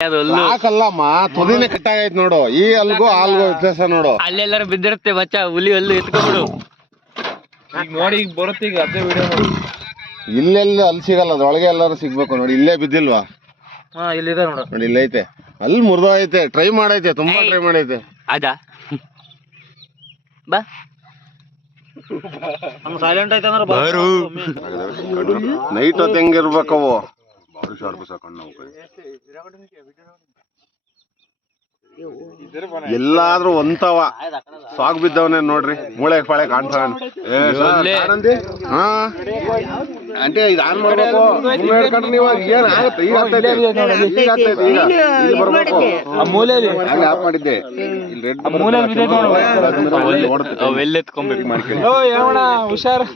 ಸಾಕಲ್ಲಮ್ಮ, ತುದಿನೇ ಕಟ್ಟಾಗೈತ್ ನೋಡು. ಈ ಅಲ್ಗೋ ವ್ಯತ್ಯಾಸ ನೋಡು. ಅಲ್ಲೆಲ್ಲಾರು ಬಿದ್ದಿರುತ್ತೆ ಮಚ್ಚ, ಹುಲಿ ಹಲ್ಲು ಎತ್ಕೊಂಡ್ಬಿಡು. ಈಗ ನೋಡಿ, ಈಗ ಬರುತ್ತೆ ಈಗ ಅದೇ ವಿಡಿಯೋ ನೋಡಿ. ಇಲ್ಲೆಲ್ಲ ಅಲ್ಲಿ ಸಿಗಲ್ಲ, ಅದ್ರೊಳಗೆ ಎಲ್ಲಾರು ಸಿಗ್ಬೇಕು ನೋಡಿ. ಇಲ್ಲೇ ಬಿದ್ದಿಲ್ವಾ? ಇಲ್ಲಿದೆ ನೋಡು. ನೋಡಿ ಇಲ್ಲೈತೆ, ಅಲ್ಲಿ ಮುರಿದೋಯ್ತೆ. ಟ್ರೈ ಮಾಡೈತೆ, ತುಂಬಾ ಟ್ರೈ ಮಾಡೈತೆ. ಅದಾ ಬಾ ಸೈಲೆಂಟ್ ಐತೆ ಅಂದ್ರೆ ನೈಟ್ ಹೊತ್ತು ಹೆಂಗಿರ್ಬೇಕವು. ಎಲ್ಲಾದ್ರೂ ಒಂತವ ಸಾಗ್ ಬಿದ್ದವನೇ ನೋಡ್ರಿ. ಮೂಳೆ ಪಾಳೆ ಕಾಣ್ತಾವ. అంటే ಇದು ಆನ್ ಮಾಡ್ಬೇಕು. ನೀವು ಏನ್ ಆಗುತ್ತೆ? ಈಗ ಆಗ್ತೈತೆ, ಈಗ ಇಲ್ಲಿ ಬರ್ಬೇಕು. ಆಫ್ ಮಾಡಿದ್ದೆ. ಹುಷಾರು,